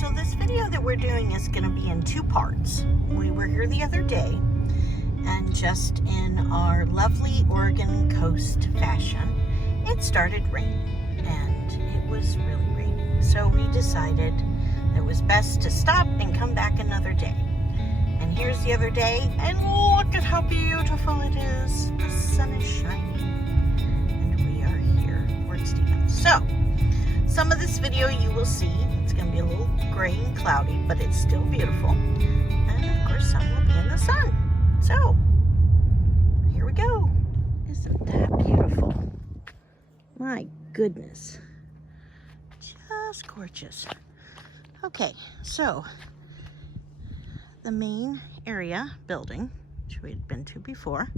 So this video that we're doing is going to be in two parts. We were here the other day, and just in our lovely Oregon coast fashion, it started raining, and it was really raining. So we decided it was best to stop and come back another day. And here's the other day, and look at how beautiful it is. The sun is shining, and we are here, Fort Stevens. So, some of this video you will see, it's going to be a little gray and cloudy, but it's still beautiful. And of course, some will be in the sun. So, here we go. Isn't that beautiful? My goodness. Just gorgeous. Okay, so the main area building, which we had been to before.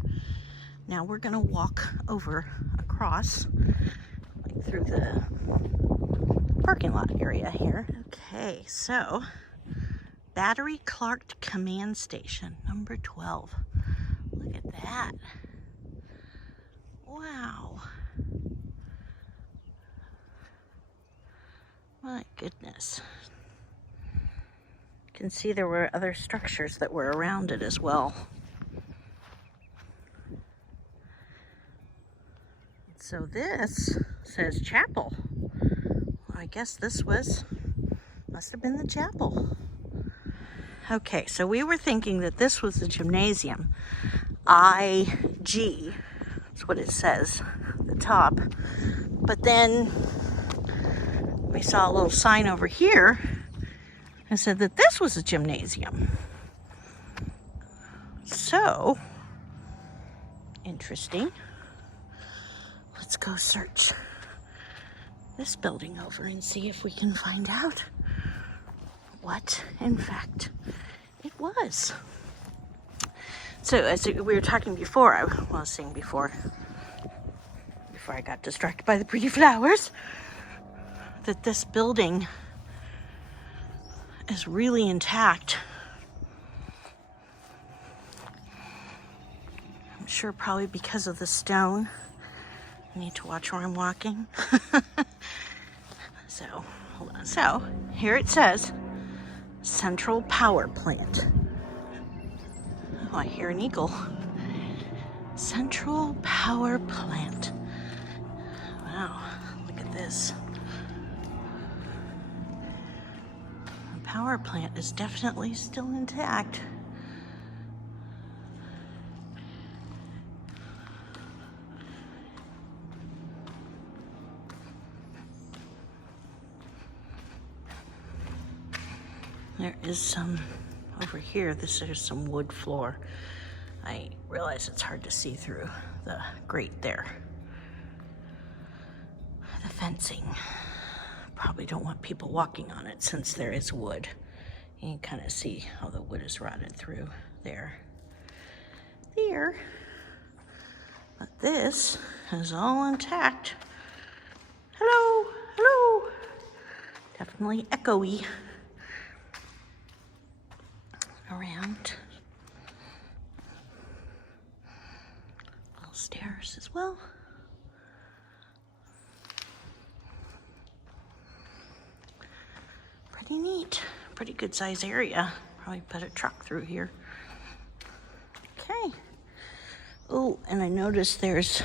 Now we're going to walk over across, like through the parking lot area here. Okay, so Battery Clark Command Station, number 12. Look at that. Wow. My goodness. You can see there were other structures that were around it as well. So this says chapel. I guess this must have been the chapel. Okay, so we were thinking that this was the gymnasium. IG, that's what it says at the top. But then we saw a little sign over here and said that this was a gymnasium. So, interesting. Let's go search this building over and see if we can find out what, in fact, it was. So, as we were talking before, I was saying before I got distracted by the pretty flowers, that this building is really intact. I'm sure probably because of the stone. I need to watch where I'm walking. So, hold on. So, here it says Central Power Plant. Oh, I hear an eagle. Central Power Plant. Wow, look at this. The power plant is definitely still intact. There is some over here. This is some wood floor. I realize it's hard to see through the grate there. The fencing. Probably don't want people walking on it since there is wood. You can kind of see how the wood is rotted through there. There. But this is all intact. Hello, hello. Definitely echoey around. Little stairs as well. Pretty neat. Pretty good size area. Probably put a truck through here. Okay. Oh, and I noticed there's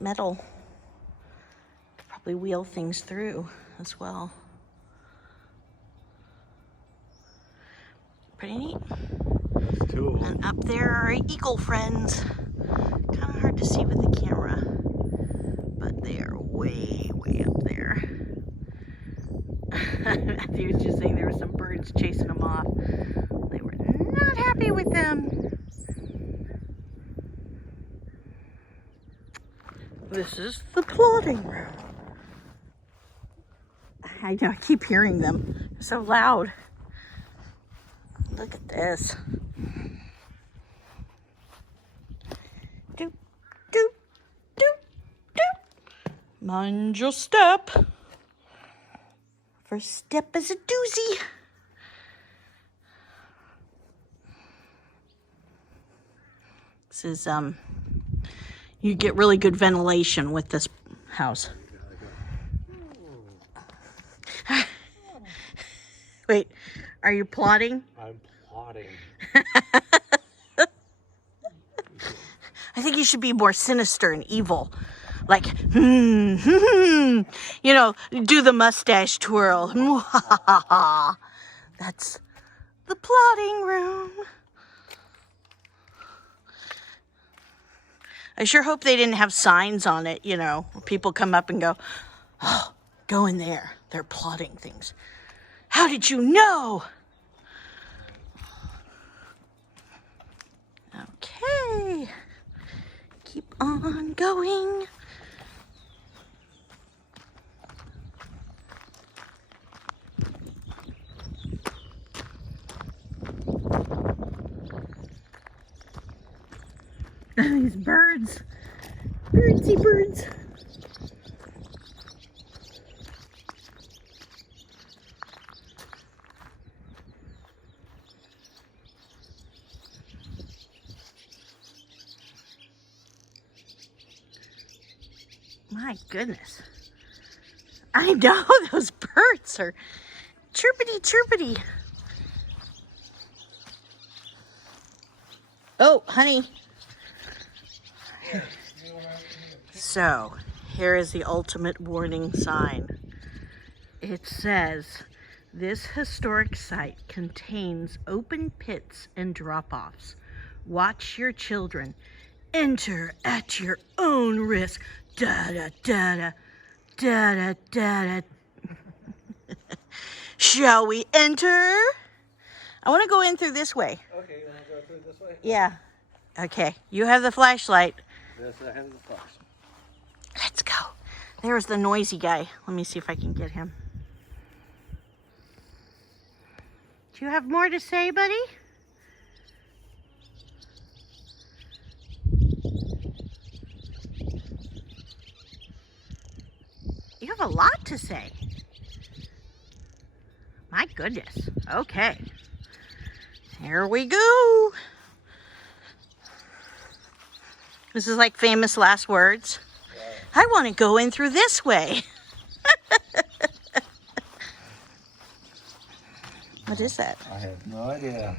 metal. Probably wheel things through as well. Pretty neat. There's two of them. And up there are eagle friends. Kind of hard to see with the camera, but they are way, way up there. Matthew was just saying there were some birds chasing them off. They were not happy with them. This is the plotting room. I know, I keep hearing them. They're so loud. Look at this. Doop, doop, doop, doop. Mind your step. First step is a doozy. This is, you get really good ventilation with this house. Wait, are you plotting? I'm plotting. I think you should be more sinister and evil. Like, you know, do the mustache twirl. That's the plotting room. I sure hope they didn't have signs on it, you know, where people come up and go, oh, go in there. They're plotting things. How did you know? Okay. Keep on going. These birds. Birdsy birds. My goodness. I know those birds are chirpity chirpity. Oh, honey. So, here is the ultimate warning sign. It says, this historic site contains open pits and drop-offs. Watch your children. Enter at your own risk. Da-da-da-da. Da-da-da-da. Shall we enter? I want to go in through this way. Okay, you want to go through this way? Yeah. Okay, you have the flashlight. Yes, I have the flashlight. Let's go. There's the noisy guy. Let me see if I can get him. Do you have more to say, buddy? You have a lot to say. My goodness. Okay. Here we go. This is like famous last words. I want to go in through this way. What is that? I have no idea.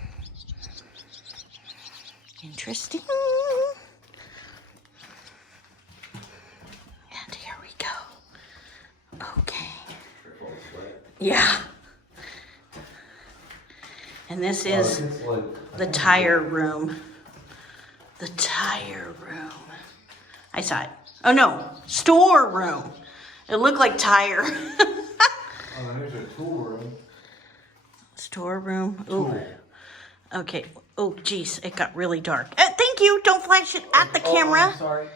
Interesting. And here we go. Okay. Yeah. And this is the tire room. The tire room. I saw it. Oh no, store room. It looked like tire. Oh, here's a tool room. Store room. Ooh. Okay. Oh, geez, it got really dark. Thank you. Don't flash it at the camera. I'm sorry.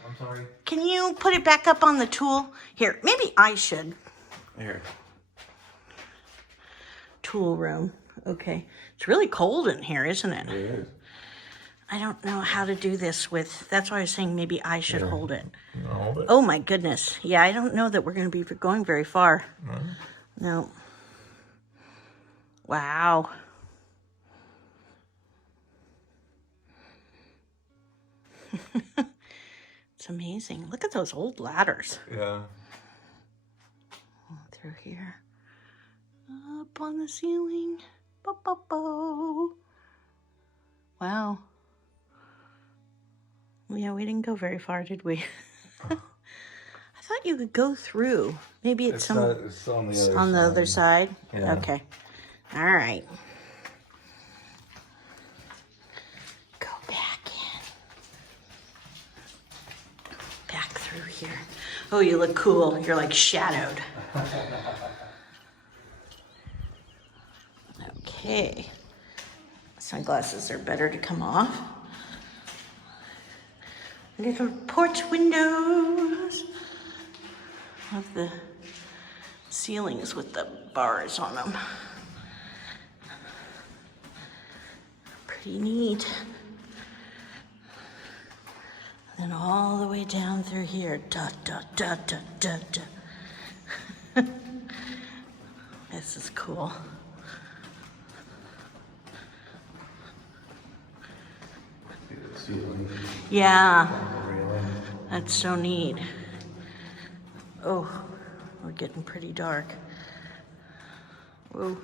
Can you put it back up on the tool? Here, maybe I should. Here. Tool room. Okay. It's really cold in here, isn't it? It is. I don't know how to do this with, that's why I was saying maybe I should hold it. Hold it. Oh my goodness. Yeah, I don't know that we're going to be going very far. No. Wow. It's amazing. Look at those old ladders. Yeah. Through here. Up on the ceiling. Bo-bo-bo. Wow. Yeah, we didn't go very far, did we? I thought you could go through. Maybe it's on the other side. Yeah. Okay. All right. Go back in. Back through here. Oh, you look cool. You're like shadowed. Okay. Sunglasses are better to come off. Little porch windows of the ceilings with the bars on them. Pretty neat. And then all the way down through here. Da, da, da, da, da, da. This is cool. Yeah, that's so neat. Oh, we're getting pretty dark. Whoa.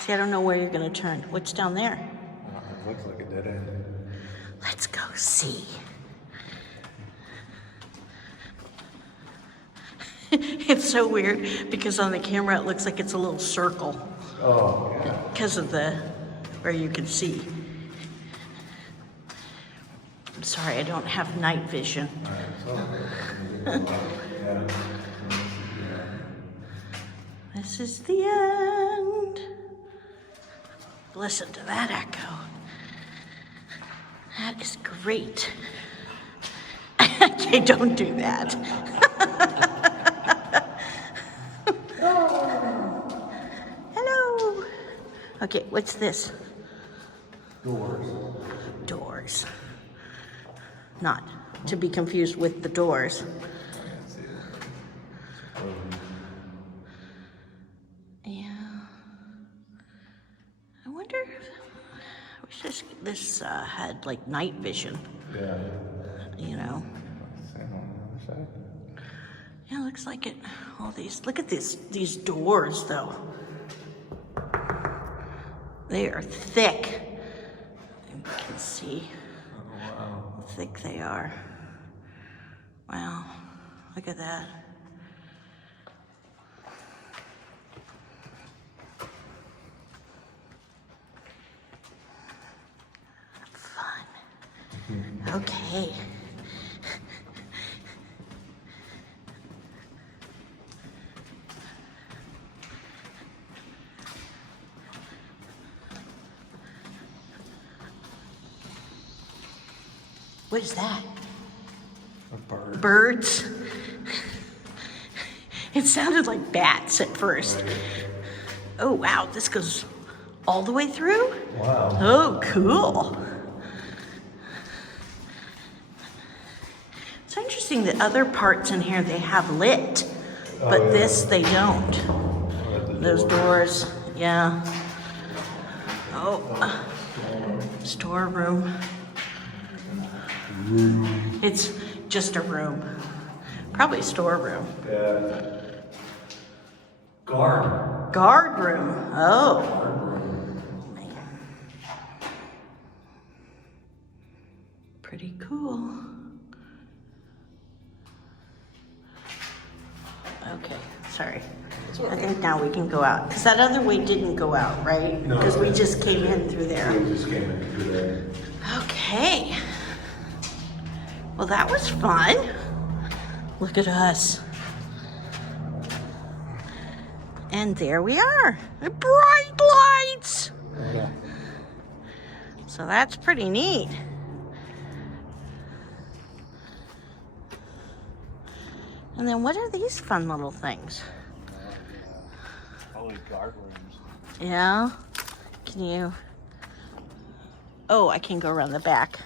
See, I don't know where you're going to turn. What's down there? It looks like a dead end. Let's go see. It's so weird because on the camera it looks like it's a little circle. Oh, yeah. Because of where you can see. I'm sorry, I don't have night vision. This is the end. Listen to that echo. That is great. Okay, don't do that. Hello. Okay, what's this? Doors. Doors. Not to be confused with the doors. Yeah. I wonder if I wish this had like night vision. Yeah. You know. Same on the other side. Yeah, looks like it. All these. Look at these doors, though. They are thick. You can see how thick they are. Wow, look at that. Fun. Okay. What is that? A bird. Birds? It sounded like bats at first. Right. Oh, wow, this goes all the way through? Wow. Oh, cool. It's interesting that other parts in here they have lit, but yeah. this they don't. Those doors, yeah. Oh, storeroom. It's just a room. Probably a storeroom. Yeah. Guard. Guard room. Oh. Guard room. Pretty cool. Okay, sorry. I think now we can go out. Because that other way didn't go out, right? No. Because we just came in through there. We just came in through there. Okay. Well, that was fun. Look at us. And there we are. Bright lights. Yeah. So that's pretty neat. And then what are these fun little things? Probably guard rooms. Yeah? Can you? Oh, I can go around the back.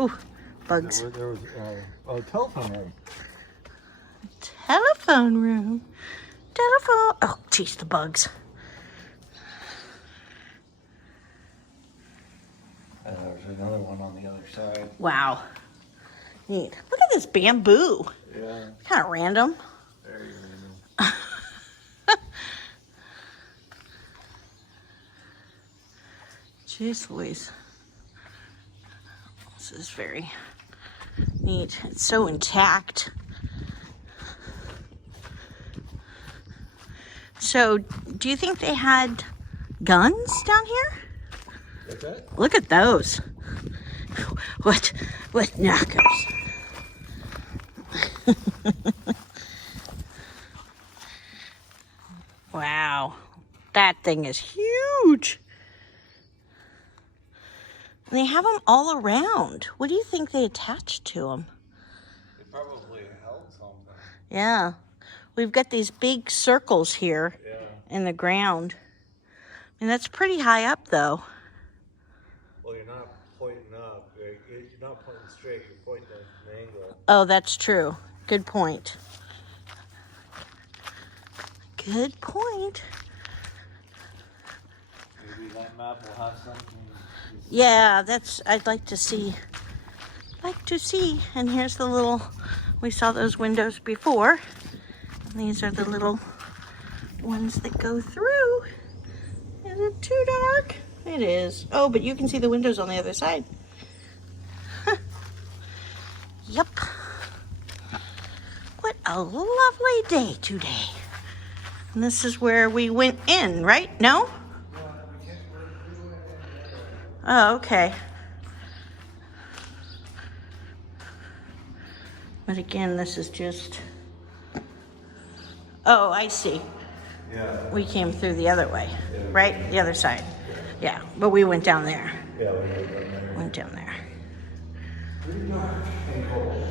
Ooh, bugs. There was a telephone room. Telephone room. Telephone. Oh, geez, the bugs. And there's another one on the other side. Wow. Neat. Look at this bamboo. Yeah. Kind of random. Very random. Jeez Louise. This is very neat. It's so intact. So, do you think they had guns down here? Like that? Look at those. What knockers. Wow. That thing is huge. And they have them all around. What do you think they attached to them? They probably held something. Yeah. We've got these big circles here in the ground. And that's pretty high up, though. Well, you're not pointing up. You're not pointing straight. You're pointing at an angle. Oh, that's true. Good point. Good point. Maybe that map will have something. Yeah, I'd like to see. And here's the little, we saw those windows before. These are the little ones that go through. Is it too dark? It is. Oh, but you can see the windows on the other side. Huh. Yep. What a lovely day today. And this is where we went in, right? No? Oh, okay. But again, this is just... Oh, I see. Yeah. We came through the other way, right? The other side. Yeah, but we went down there. Yeah, we went down there. Went down there. Pretty dark and cold.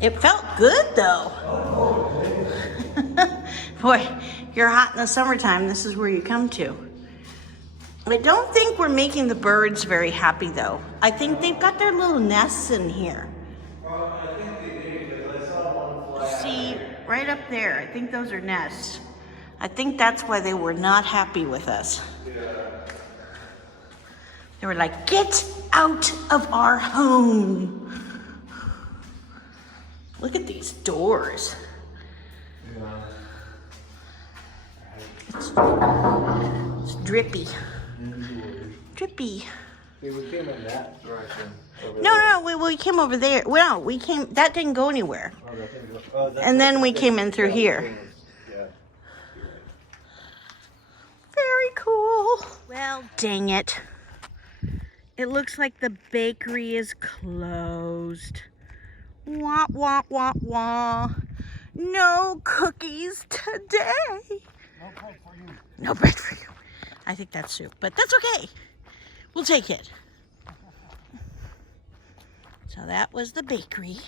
It felt good, though. Boy, you're hot in the summertime. This is where you come to. I don't think we're making the birds very happy, though. I think they've got their little nests in here. I think they did, because I saw one fly. See, right up there. I think those are nests. I think that's why they were not happy with us. Yeah. They were like, get out of our home. Look at these doors. Yeah. It's drippy. Drippy. See, we came in that direction. No, we came over there. Well, we came, that didn't go anywhere. Oh, that didn't go. Oh, that's And then right. we came in through here. Yeah. You're right. Very cool. Well, dang it. It looks like the bakery is closed. Wah, wah, wah, wah. No cookies today. No bread for you. No bread for you. I think that's soup, but that's okay. We'll take it. So that was the bakery.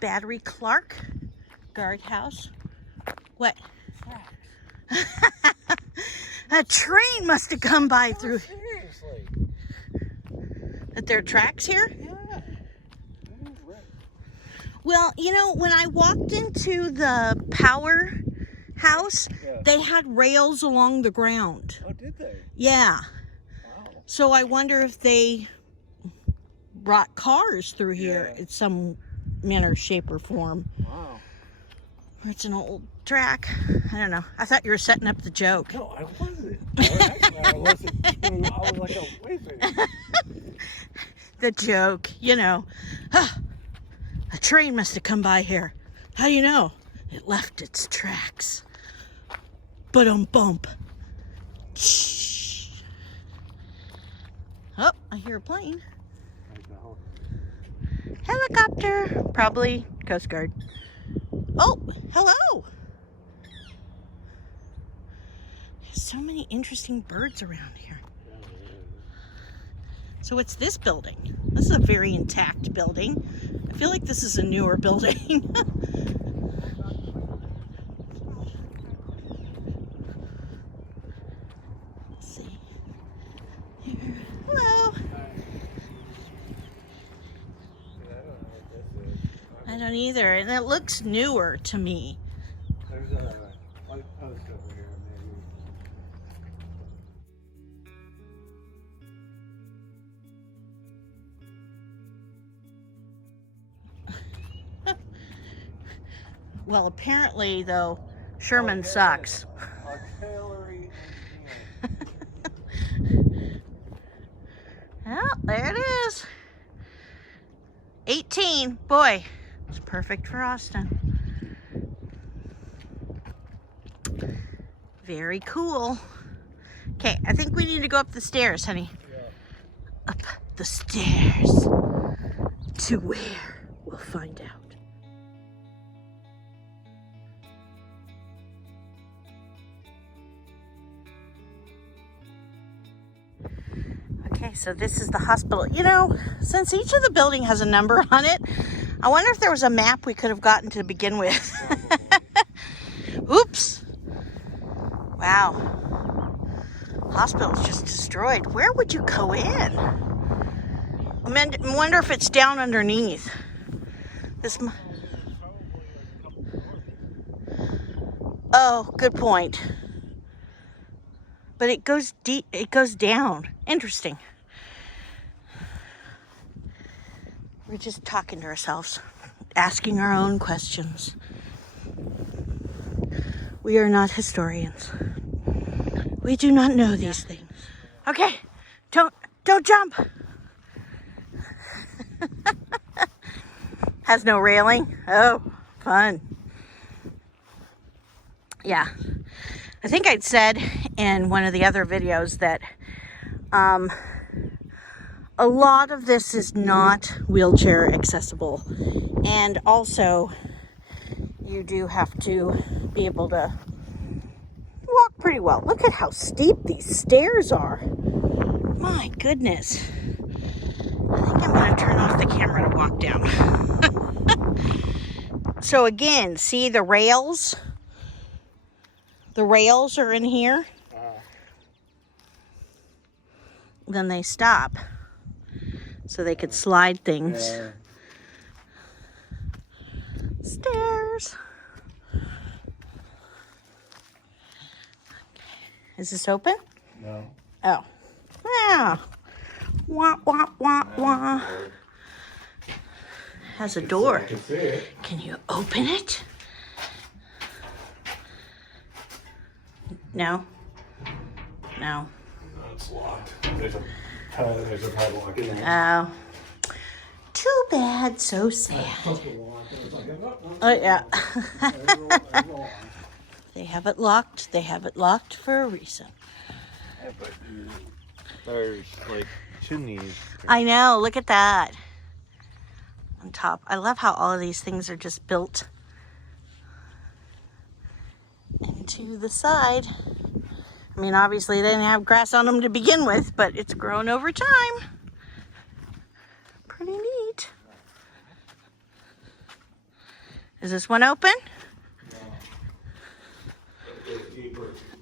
Battery Clark, guardhouse. What? A train must have come by through. Seriously? That there are tracks here? Yeah. Well, you know, when I walked into the power house, they had rails along the ground. Oh, did they? Yeah. Wow. So I wonder if they brought cars through here in some manner, shape, or form. Wow. Or it's an old track. I don't know. I thought you were setting up the joke. No, I wasn't. I wasn't. I was like, oh, wait a minute. The joke, you know. A train must have come by here. How do you know? It left its tracks. Bump. Shh. Oh, I hear a plane. Helicopter. Probably Coast Guard. Oh, hello. There's so many interesting birds around here. So what's this building? This is a very intact building. I feel like this is a newer building. Let's see. Here. Hello. I don't either, and it looks newer to me. There's a white post over here, maybe. Well, apparently, though, Sherman sucks. Artillery Well, there it is. 18. Boy, it's perfect for Austin. Very cool. Okay, I think we need to go up the stairs, honey. Yeah. Up the stairs. To where? We'll find out. Okay, so this is the hospital. You know, since each of the building has a number on it, I wonder if there was a map we could have gotten to begin with. Oops. Wow. Hospital's just destroyed. Where would you go in? I wonder if it's down underneath. This. Oh, good point. But it goes deep. It goes down. Interesting. We're just talking to ourselves, asking our own questions. We are not historians. We do not know these things. Okay, don't jump. Has no railing. Oh, fun. Yeah. I think I'd said in one of the other videos that a lot of this is not wheelchair accessible. And also, you do have to be able to walk pretty well. Look at how steep these stairs are. My goodness. I think I'm going to turn off the camera to walk down. So again, see the rails? The rails are in here. Then they stop so they could slide things. Stairs. Is this open? No. Oh. Yeah. Wah, wah, wah, wah. Has a door. I can see it. Can you open it? No. No. No, it's locked. There's a padlock in there. Oh. Too bad, so sad. Oh, yeah. They have it locked. They have it locked for a reason. Yeah, but there's like chimneys. I know. Look at that. On top. I love how all of these things are just built into the side. I mean, obviously they didn't have grass on them to begin with, but it's grown over time. Pretty neat. Is this one open?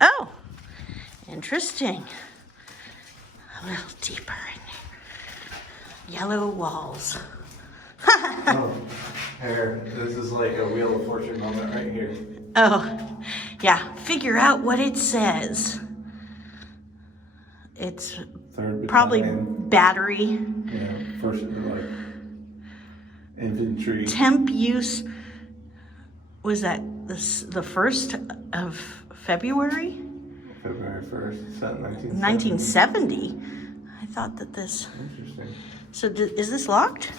Oh, interesting. A little deeper in there. Yellow walls. Oh, here, this is like a Wheel of Fortune moment right here. Oh, yeah. Figure out what it says. It's probably battery. Yeah, first like infantry. Temp use. Was that the 1st of February? February 1st, set 1970. I thought that this. Interesting. So is this locked?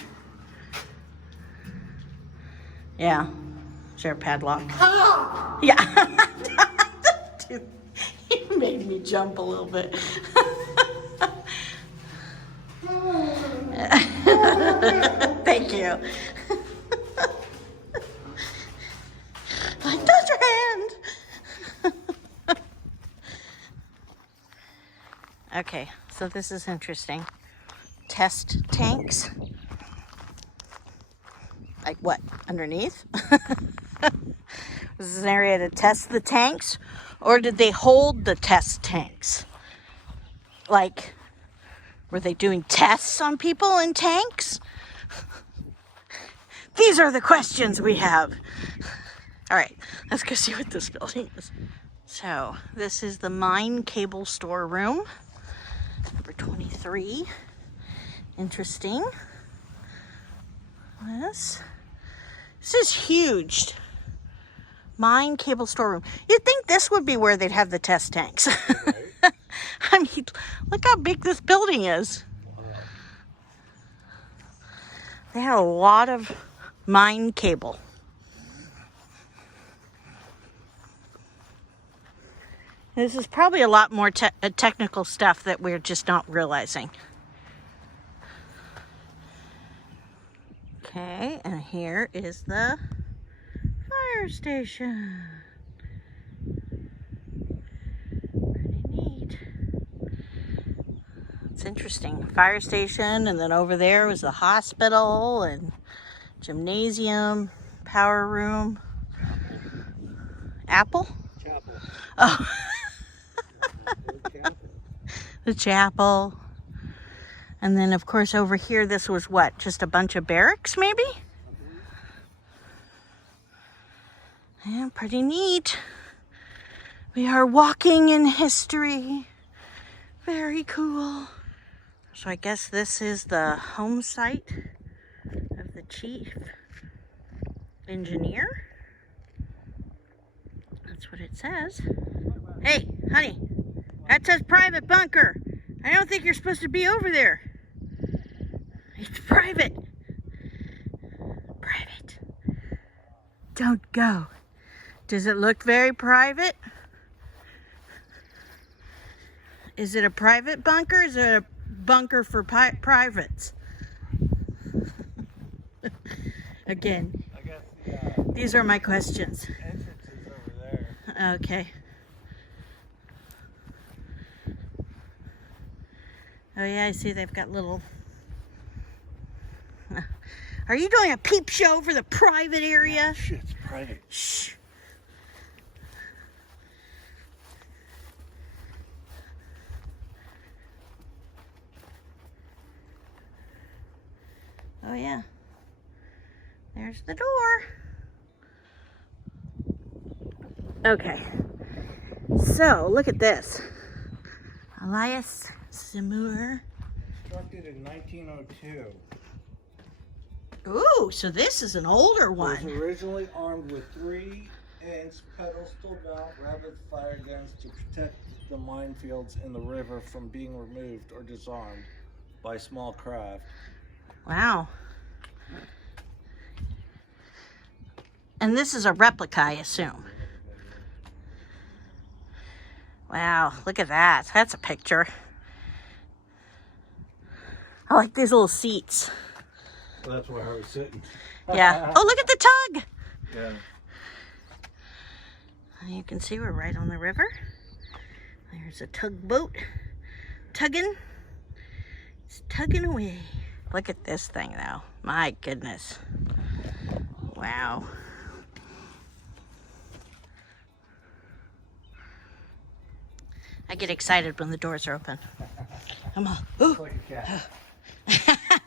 Yeah. Is there a padlock? Oh! Yeah. Dude, you made me jump a little bit. Thank you. I touched your hand. Okay, so this is interesting. Test tanks. Like what? Underneath? Is this an area to test the tanks? Or did they hold the test tanks? Like, were they doing tests on people in tanks? These are the questions we have. All right, let's go see what this building is. So, this is the mine cable store room, number 23. Interesting. This is huge. Mine cable storeroom. You'd think this would be where they'd have the test tanks. Right. I mean, look how big this building is. Wow. They had a lot of mine cable. This is probably a lot more technical stuff that we're just not realizing. Okay, and here is the fire station. Pretty neat. It's interesting. Fire station, and then over there was the hospital and gymnasium, power room. Apple? Chapel. Oh. The chapel. And then, of course, over here, this was what? Just a bunch of barracks, maybe? Yeah, pretty neat. We are walking in history. Very cool. So I guess this is the home site of the chief engineer. That's That's what it says. Hey, honey, that says private bunker. I don't think you're supposed to be over there. It's private. Private. Don't go. Does it look very private? Is it a private bunker? Is it a bunker for privates? Again, I guess these are my questions. entrance is over there. Okay. Oh yeah, I see they've got little... Are you doing a peep show for the private area? Shit, it's private. Shh. Oh yeah. There's the door. Okay. So, look at this. Elias Zemmour. Constructed in 1902. Ooh, so this is an older It was one. originally armed with 3-inch pedestal mount rapid fire guns to protect the minefields in the river from being removed or disarmed by small craft. Wow. And this is a replica, I assume. Wow, look at that. That's a picture. I like these little seats. Well, that's where I was sitting. Yeah. Oh, look at the tug. Yeah. You can see we're right on the river. There's a tugboat tugging. It's tugging away. Look at this thing, though. My goodness. Wow. I get excited when the doors are open. I'm all, ooh. Like a cat.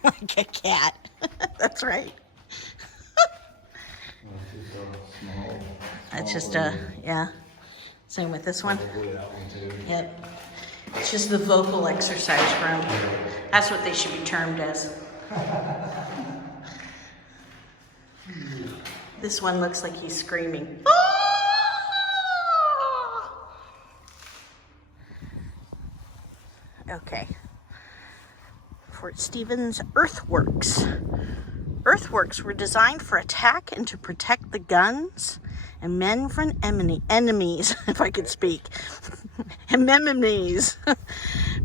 Like a cat. That's right. That's just yeah. Same with this one. Yep. It's just the vocal exercise room. That's what they should be termed as. This one looks like he's screaming. Okay. Fort Stevens earthworks. Earthworks were designed for attack and to protect the guns and men from enemies, if I could speak, and enemies.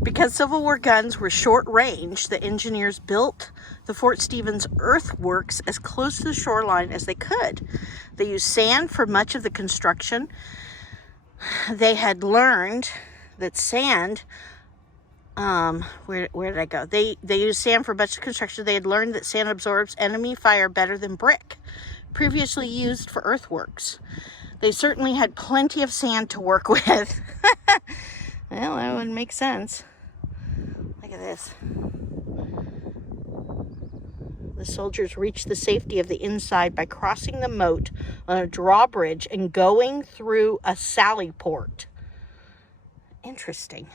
Because Civil War guns were short range, the engineers built the Fort Stevens earthworks as close to the shoreline as they could. They used sand for much of the construction. They had learned that sand... where did I go? They used sand for much construction. They had learned that sand absorbs enemy fire better than brick, previously used for earthworks. They certainly had plenty of sand to work with. Well, that would make sense. Look at this. The soldiers reached the safety of the inside by crossing the moat on a drawbridge and going through a sally port. Interesting.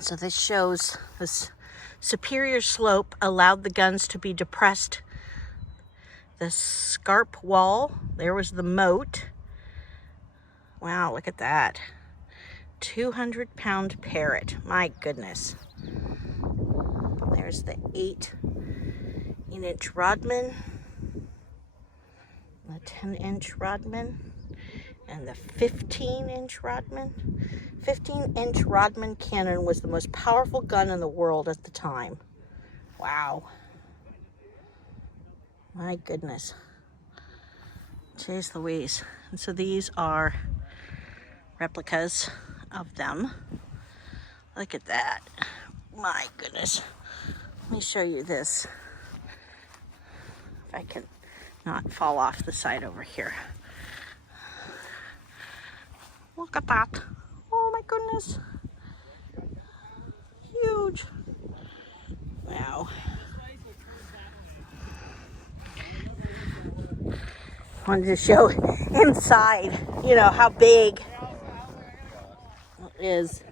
So this shows this superior slope allowed the guns to be depressed. The scarp wall, there was the moat. Wow, look at that. 200-pound parrot, my goodness. There's the 8-inch rodman, the 10-inch rodman, and the 15-inch rodman. 15-inch rodman cannon was the most powerful gun in the world at the time. Wow. My goodness. Jeez Louise. And so these are replicas of them. Look at that. My goodness. Let me show you this. If I can not fall off the side over here. Look at that. Oh my goodness. Huge. Wow. Wanted to show inside, you know, how big it is.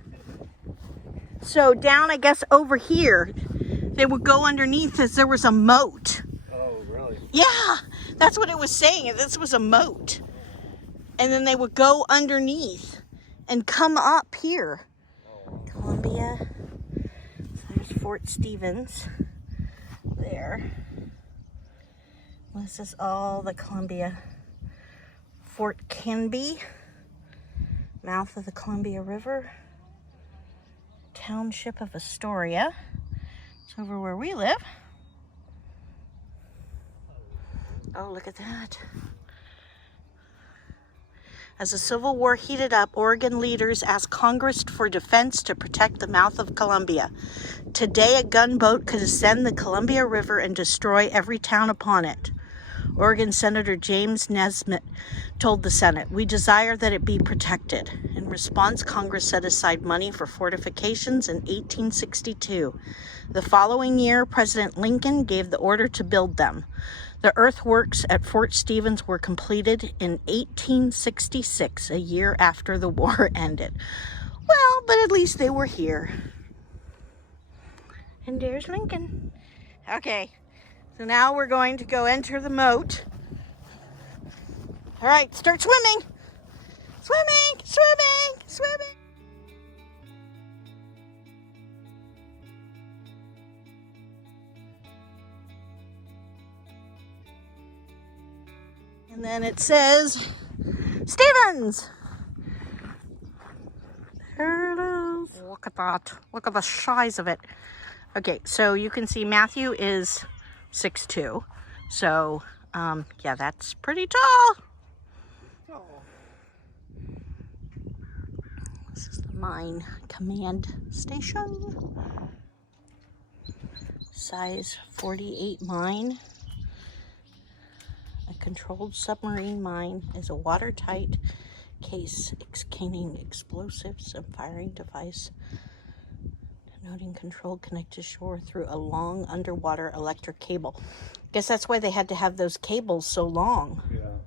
So down, I guess, over here, they would go underneath as there was a moat. Oh, really? Yeah, that's what it was saying. This was a moat. and then they would go underneath and come up here. Columbia. So there's Fort Stevens there. This is all the Columbia. Fort Canby, mouth of the Columbia River. Township of Astoria. It's over where we live. Oh, look at that. As the Civil War heated up, Oregon leaders asked Congress for defense to protect the mouth of Columbia. Today, a gunboat could ascend the Columbia River and destroy every town upon it. Oregon Senator James Nesmith told the Senate, "We desire that it be protected." In response, Congress set aside money for fortifications in 1862. The following year, President Lincoln gave the order to build them. The earthworks at Fort Stevens were completed in 1866, a year after the war ended. Well, but at least they were here. And there's Lincoln. Okay, so now we're going to go enter the moat. All right, start swimming. Swimming, swimming, swimming. And then it says, Stevens. There it is. Look at that. Look at the size of it. Okay, so you can see Matthew is 6'2". So, yeah, that's pretty tall. This is the mine command station. Size 48 mine. A controlled submarine mine is a watertight case containing explosives and firing device, denoting control connected to shore through a long underwater electric cable. Guess that's why they had to have those cables so long. Yeah.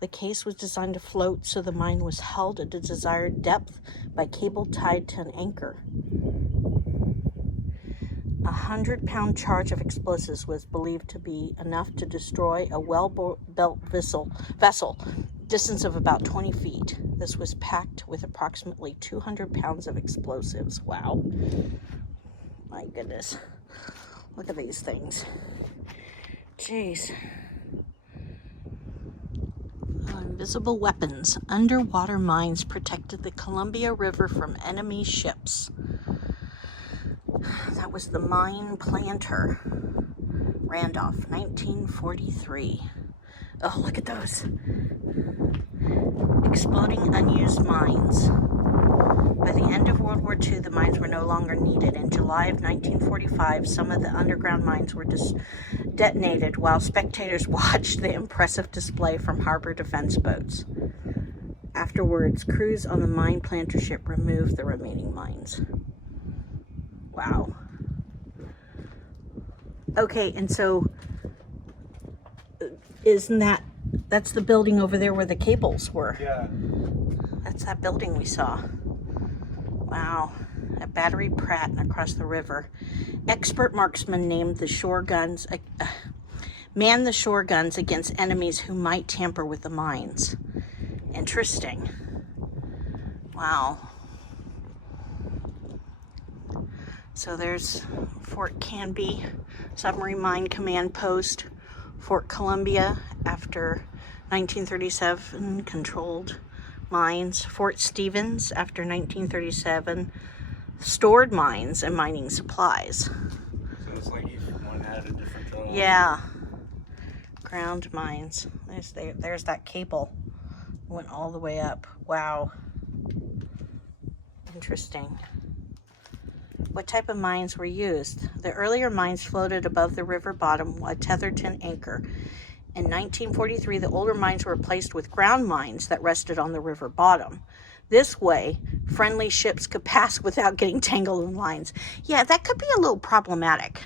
The case was designed to float, so the mine was held at a desired depth by cable tied to an anchor. A 100-pound charge of explosives was believed to be enough to destroy a well-built vessel, distance of about 20 feet. This was packed with approximately 200 pounds of explosives. Wow. My goodness. Look at these things. Jeez. Invisible weapons. Underwater mines protected the Columbia River from enemy ships. That was the mine planter. Randolph, 1943. Oh, look at those. Exploding unused mines. By the end of World War II, the mines were no longer needed. In July of 1945, some of the underground mines were detonated while spectators watched the impressive display from harbor defense boats. Afterwards, crews on the mine planter ship removed the remaining mines. Wow. Okay, and so that's the building over there where the cables were? Yeah. That's that building we saw. Wow. At Battery Pratt and across the river. Expert marksmen manned the shore guns against enemies who might tamper with the mines. Interesting. Wow. So there's Fort Canby, Submarine Mine Command Post, Fort Columbia after 1937, controlled mines, Fort Stevens after 1937, stored mines and mining supplies. So it's like each one had a different job. Yeah. Ground mines. There's that cable. Went all the way up. Wow. Interesting. What type of mines were used? The earlier mines floated above the river bottom while tethered to an anchor. In 1943, the older mines were replaced with ground mines that rested on the river bottom. This way, friendly ships could pass without getting tangled in lines. Yeah, that could be a little problematic.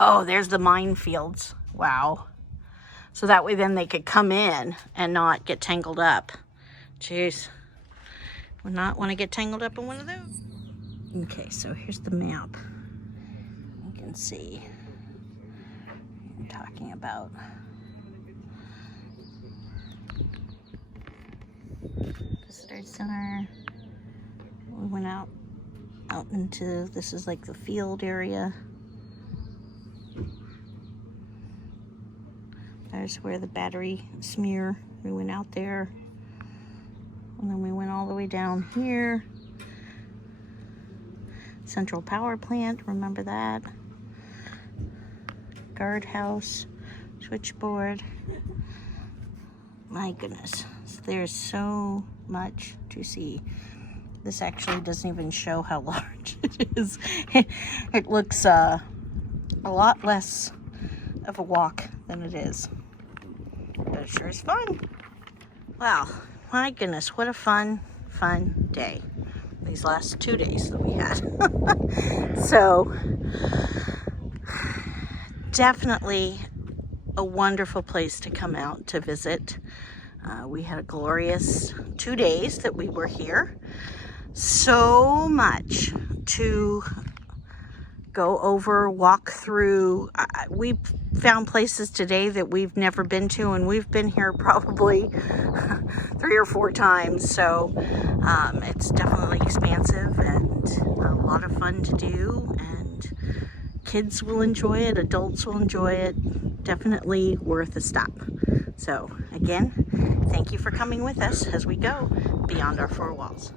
Oh, there's the minefields. Wow. So that way then they could come in and not get tangled up. Jeez. Would not want to get tangled up in one of those. Okay, so here's the map. You can see I'm talking about Visitor center. We went out into, this is like the field area. There's where the battery smear. We went out there. And then we went all the way down here. Central power plant, remember that? Guardhouse, switchboard. My goodness, there's so much to see. This actually doesn't even show how large it is. It looks a lot less of a walk than it is. But it sure is fun. Wow, my goodness, what a fun day. These last 2 days that we had. So, definitely a wonderful place to come out to visit. We had a glorious 2 days that we were here. So much to go over, walk through. We found places today that we've never been to, and we've been here probably 3 or 4 times. So it's definitely expansive and a lot of fun to do, and kids will enjoy it, adults will enjoy it. Definitely worth a stop. So again, thank you for coming with us as we go beyond our 4 walls.